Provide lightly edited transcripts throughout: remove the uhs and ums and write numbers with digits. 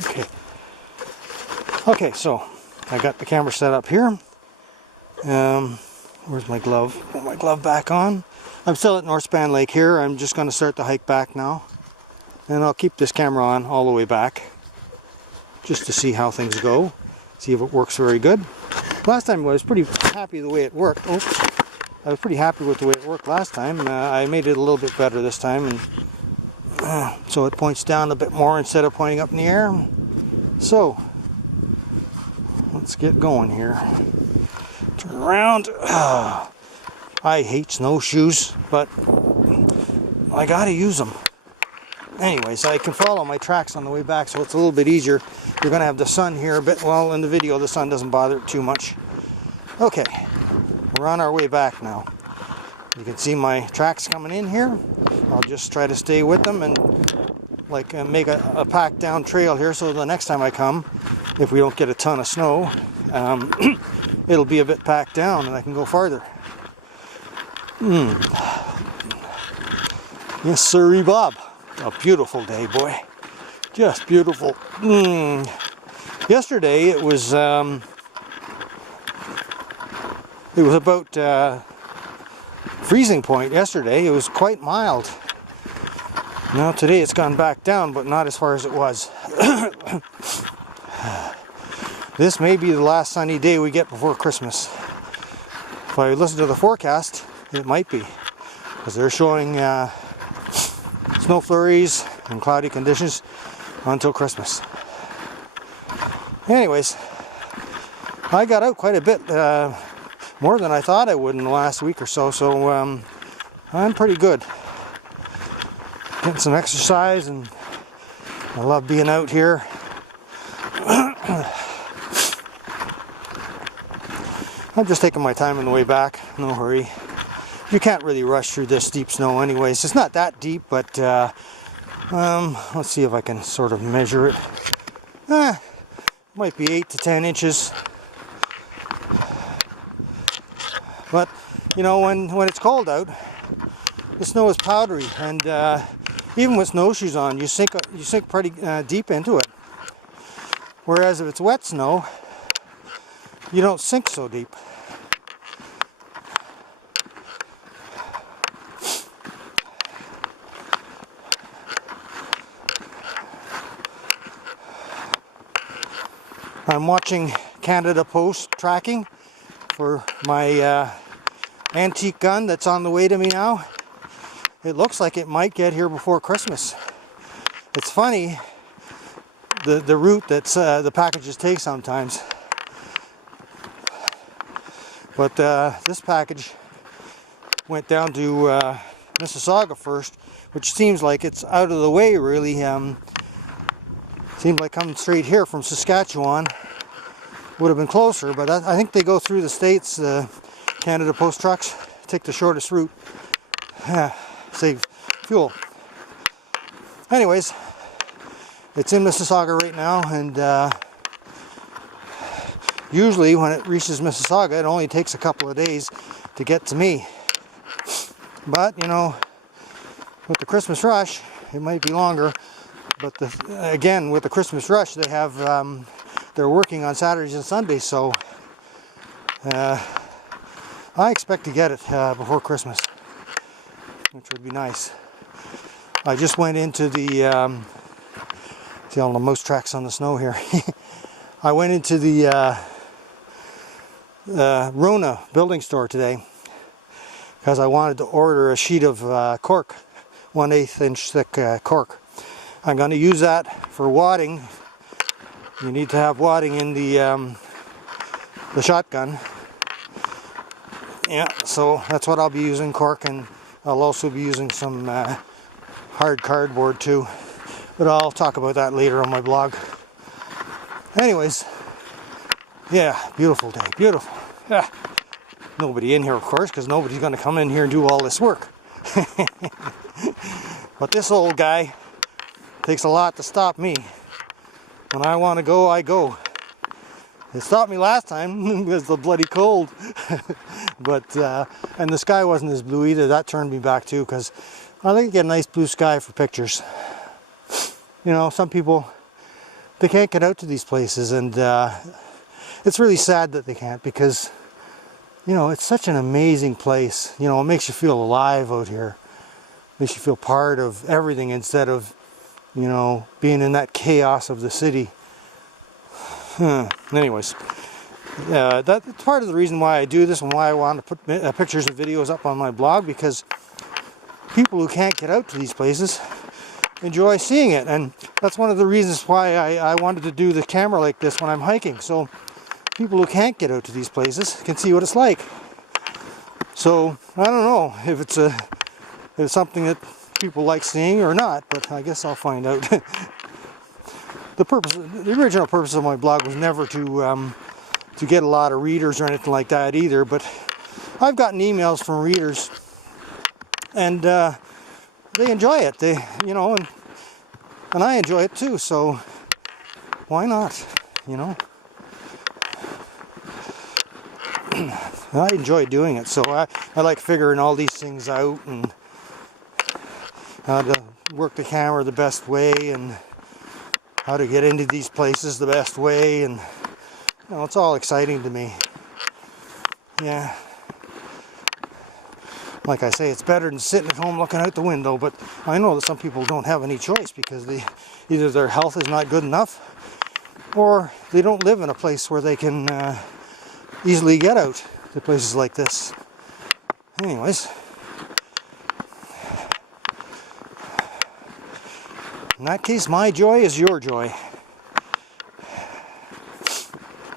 Okay. Okay, so I got the camera set up here. Where's my glove? Put my glove back on. I'm still at North Span Lake here. I'm just going to start the hike back now. And I'll keep this camera on all the way back, just to see how things go. See if it works very good. Last time I was pretty happy the way it worked. Oops. I was pretty happy with the way it worked last time. I made it a little bit better this time. And so it points down a bit more instead of pointing up in the air. So, let's get going here. Turn around. I hate snowshoes, but I gotta use them. Anyways, I can follow my tracks on the way back, so it's a little bit easier. You're gonna have the sun here a bit. Well, in the video, the sun doesn't bother it too much. Okay, we're on our way back now. You can see my tracks coming in here. I'll just try to stay with them and make a packed down trail here, so the next time I come, if we don't get a ton of snow, it'll be a bit packed down and I can go farther. Yes, sirree, Bob. A beautiful day, boy. Just beautiful. Yesterday it was about freezing point yesterday. It was quite mild. Now today it's gone back down, but not as far as it was. This may be the last sunny day we get before Christmas. If I listen to the forecast, it might be, because they're showing snow flurries and cloudy conditions until Christmas. Anyways, I got out quite a bit, more than I thought I would in the last week or so, so I'm pretty good. Getting some exercise, and I love being out here. I'm just taking my time on the way back, no hurry. You can't really rush through this deep snow anyways. It's not that deep, but let's see if I can sort of measure it. Might be 8 to 10 inches. But, you know, when it's cold out, the snow is powdery, and even with snowshoes on, you sink pretty deep into it. Whereas if it's wet snow, you don't sink so deep. I'm watching Canada Post tracking for my antique gun that's on the way to me now. It looks like it might get here before Christmas. It's funny, the route that the packages take sometimes. But this package went down to Mississauga first, which seems like it's out of the way really. Seemed like coming straight here from Saskatchewan would have been closer, but I think they go through the States, Canada Post trucks, take the shortest route, save fuel. Anyways, it's in Mississauga right now, and usually when it reaches Mississauga, it only takes a couple of days to get to me. But, you know, with the Christmas rush, it might be longer. But again, with the Christmas rush, they have they're working on Saturdays and Sundays, so I expect to get it before Christmas, which would be nice. I just went into the see all the mouse tracks on the snow here. I went into the Rona building store today because I wanted to order a sheet of cork, 1/8 inch thick cork. I'm going to use that for wadding. You need to have wadding in the shotgun. Yeah, so that's what I'll be using, cork, and I'll also be using some hard cardboard too. But I'll talk about that later on my blog. Anyways, yeah, beautiful day, beautiful. Yeah. Nobody in here, of course, because nobody's going to come in here and do all this work. But this old guy takes a lot to stop me. When I want to go, I go. It stopped me last time because the bloody cold. But and the sky wasn't as blue either. That turned me back too, because I like to get a nice blue sky for pictures. You know, some people they can't get out to these places, and it's really sad that they can't, because you know, it's such an amazing place. You know, it makes you feel alive out here. Makes you feel part of everything instead of, you know, being in that chaos of the city. Anyways, that's part of the reason why I do this and why I want to put pictures and videos up on my blog, because people who can't get out to these places enjoy seeing it. And that's one of the reasons why I wanted to do the camera like this when I'm hiking, so people who can't get out to these places can see what it's like. So I don't know if it's something that people like seeing or not, but I guess I'll find out. The original purpose of my blog was never to get a lot of readers or anything like that either, but I've gotten emails from readers, and they enjoy it. They, you know, and I enjoy it too. So why not? You know. I enjoy doing it, so I like figuring all these things out and how to work the camera the best way and how to get into these places the best way, and you know, it's all exciting to me. Yeah. Like I say, it's better than sitting at home looking out the window, but I know that some people don't have any choice because either their health is not good enough or they don't live in a place where they can easily get out to places like this. Anyways, in that case, my joy is your joy.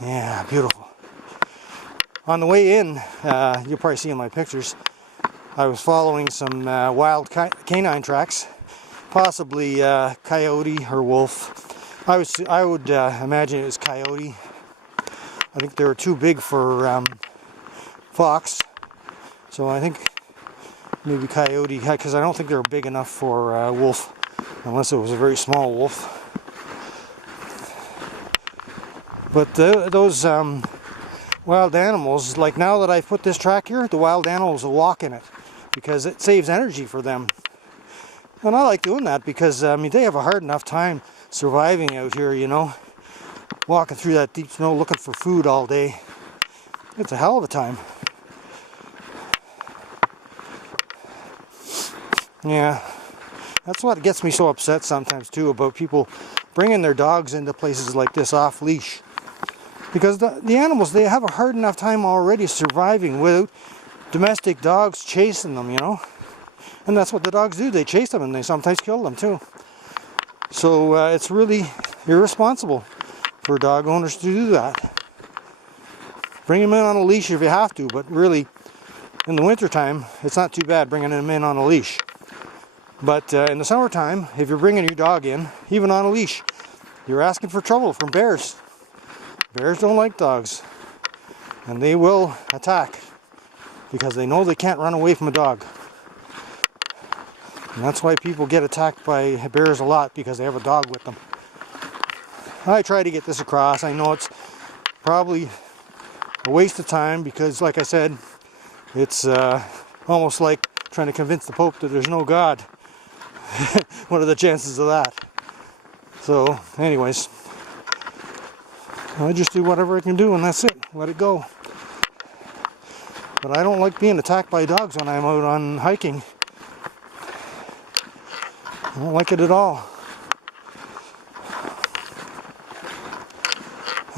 Yeah, beautiful. On the way in, you'll probably see in my pictures, I was following some wild canine tracks, possibly coyote or wolf. I would imagine it was coyote. I think they were too big for fox, so I think maybe coyote, because I don't think they were big enough for wolf, unless it was a very small wolf. But those wild animals, like now that I've put this track here, the wild animals will walk in it because it saves energy for them. And I like doing that because, I mean, they have a hard enough time surviving out here, you know, walking through that deep snow looking for food all day. It's a hell of a time. Yeah, that's what gets me so upset sometimes too, about people bringing their dogs into places like this off leash. Because the animals, they have a hard enough time already surviving without domestic dogs chasing them, you know. And that's what the dogs do, they chase them and they sometimes kill them too. So it's really irresponsible for dog owners to do that. Bring them in on a leash if you have to, but really, in the wintertime, it's not too bad bringing them in on a leash. But in the summertime, if you're bringing your dog in, even on a leash, you're asking for trouble from bears. Bears don't like dogs, and they will attack because they know they can't run away from a dog. And that's why people get attacked by bears a lot, because they have a dog with them. I try to get this across. I know it's probably a waste of time because, like I said, it's almost like trying to convince the Pope that there's no God. What are the chances of that? So, anyways, I just do whatever I can do and that's it. Let it go. But I don't like being attacked by dogs when I'm out on hiking. I don't like it at all.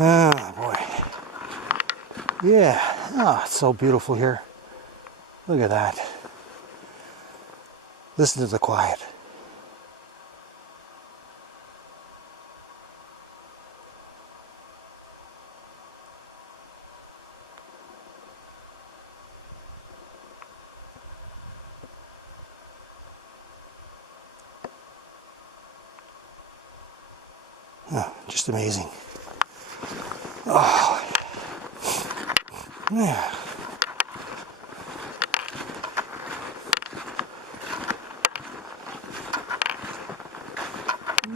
Ah, boy. Yeah. Ah, it's so beautiful here. Look at that. Listen to the quiet. Oh, just amazing. Oh, yeah.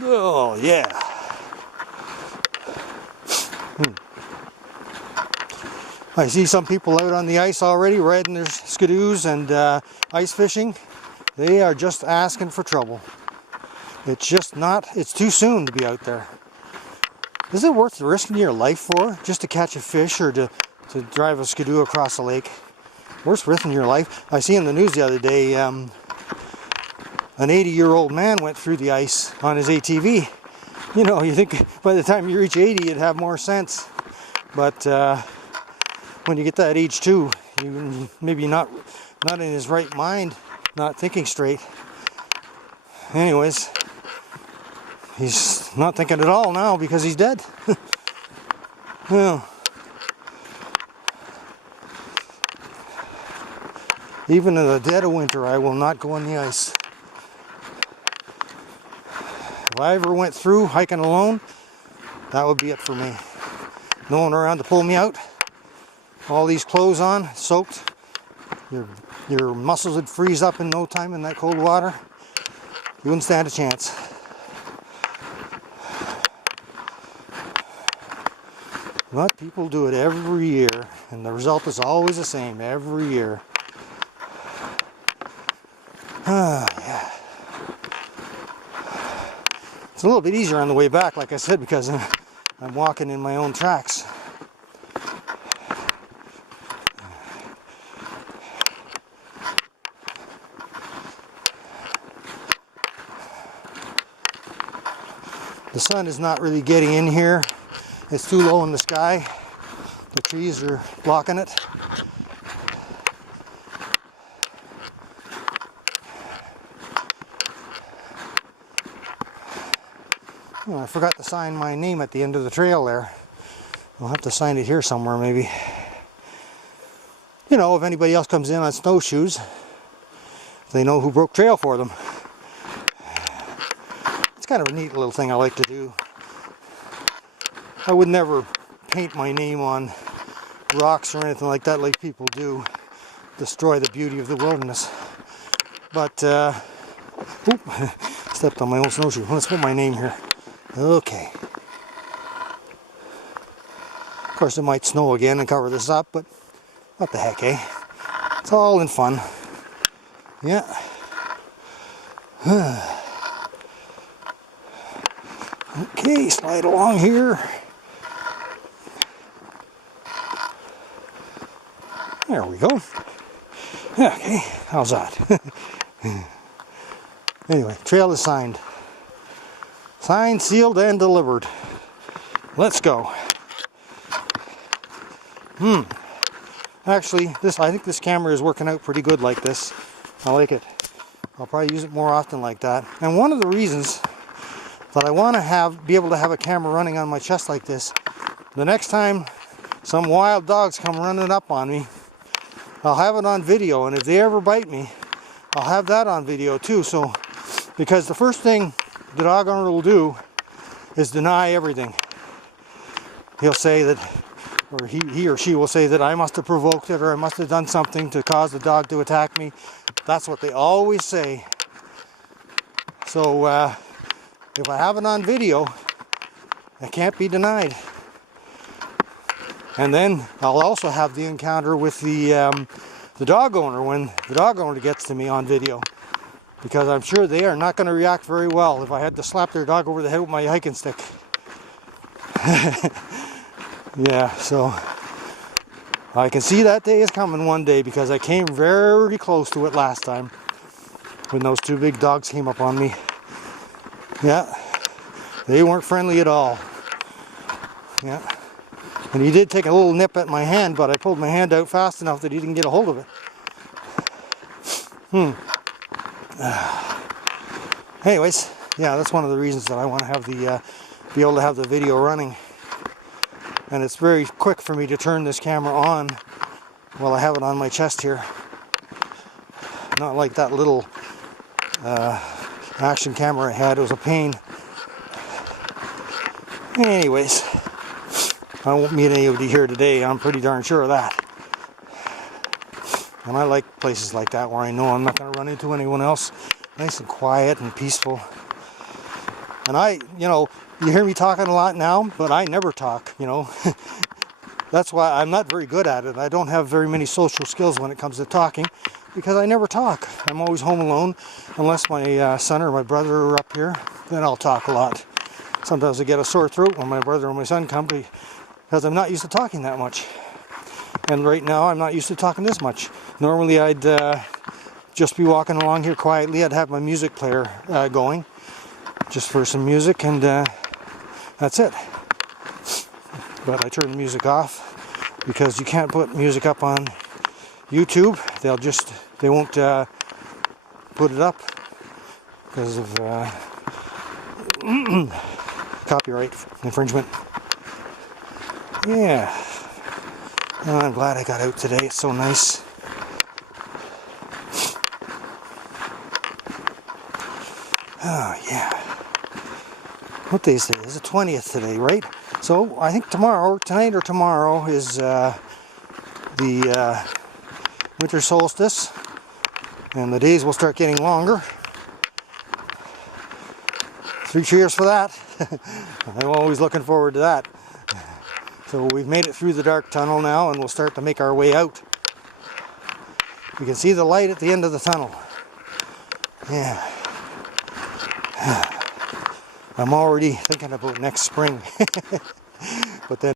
Oh, yeah. I see some people out on the ice already riding their skidoos and ice fishing. They are just asking for trouble. It's just not, it's too soon to be out there. is it worth risking your life for? Just to catch a fish or to drive a skidoo across the lake? Worth risking your life? I see in the news the other day, an 80-year-old man went through the ice on his ATV. You know, you think by the time you reach 80, you'd have more sense. But when you get that age too, you maybe not in his right mind, not thinking straight. Anyways, he's not thinking at all now because he's dead. Well, even in the dead of winter, I will not go on the ice. If I ever went through hiking alone, that would be it for me. No one around to pull me out. All these clothes on, soaked. Your muscles would freeze up in no time in that cold water. You wouldn't stand a chance. But people do it every year, and the result is always the same every year. Yeah. It's a little bit easier on the way back, like I said, because I'm walking in my own tracks. The sun is not really getting in here. It's too low in the sky. The trees are blocking it. Oh, I forgot to sign my name at the end of the trail there. I'll have to sign it here somewhere maybe. You know, if anybody else comes in on snowshoes, they know who broke trail for them. It's kind of a neat little thing I like to do. I would never paint my name on rocks or anything like that like people do. Destroy the beauty of the wilderness. But, oop, stepped on my own snowshoe. Let's put my name here. Okay. Of course, it might snow again and cover this up, but what the heck, eh? It's all in fun. Yeah. Okay, slide along here. There we go. Okay, how's that? Anyway, trail is signed. Signed, sealed, and delivered. Let's go. Actually, I think this camera is working out pretty good like this. I like it. I'll probably use it more often like that. And one of the reasons that I want to be able to have a camera running on my chest like this, the next time some wild dogs come running up on me, I'll have it on video, and if they ever bite me, I'll have that on video too. So, because the first thing the dog owner will do is deny everything. He'll say that, or he or she will say that I must have provoked it, or I must have done something to cause the dog to attack me. That's what they always say. So if I have it on video, it can't be denied. And then I'll also have the encounter with the dog owner when the dog owner gets to me on video. Because I'm sure they are not going to react very well if I had to slap their dog over the head with my hiking stick. Yeah, so I can see that day is coming one day because I came very close to it last time when those two big dogs came up on me. Yeah, they weren't friendly at all. Yeah, and he did take a little nip at my hand, but I pulled my hand out fast enough that he didn't get a hold of it. Anyways, yeah, that's one of the reasons that I want to have be able to have the video running. And it's very quick for me to turn this camera on while I have it on my chest here. Not like that little action camera I had. It was a pain. Anyways, I won't meet anybody here today. I'm pretty darn sure of that. And I like places like that where I know I'm not going to run into anyone else. Nice and quiet and peaceful. And you hear me talking a lot now, but I never talk, That's why I'm not very good at it. I don't have very many social skills when it comes to talking because I never talk. I'm always home alone unless my son or my brother are up here. Then I'll talk a lot. Sometimes I get a sore throat when my brother and my son come because I'm not used to talking that much. And right now I'm not used to talking this much. Normally I'd just be walking along here quietly. I'd have my music player going just for some music, and that's it. But I turn the music off because you can't put music up on YouTube. They won't put it up because of copyright infringement. Yeah. Oh, I'm glad I got out today. It's so nice. Oh, yeah. What day is today? It's the 20th today, right? So I think tonight or tomorrow is the winter solstice, and the days will start getting longer. 3 cheers for that. I'm always looking forward to that. So we've made it through the dark tunnel now, and we'll start to make our way out. You can see the light at the end of the tunnel. Yeah. I'm already thinking about next spring. But then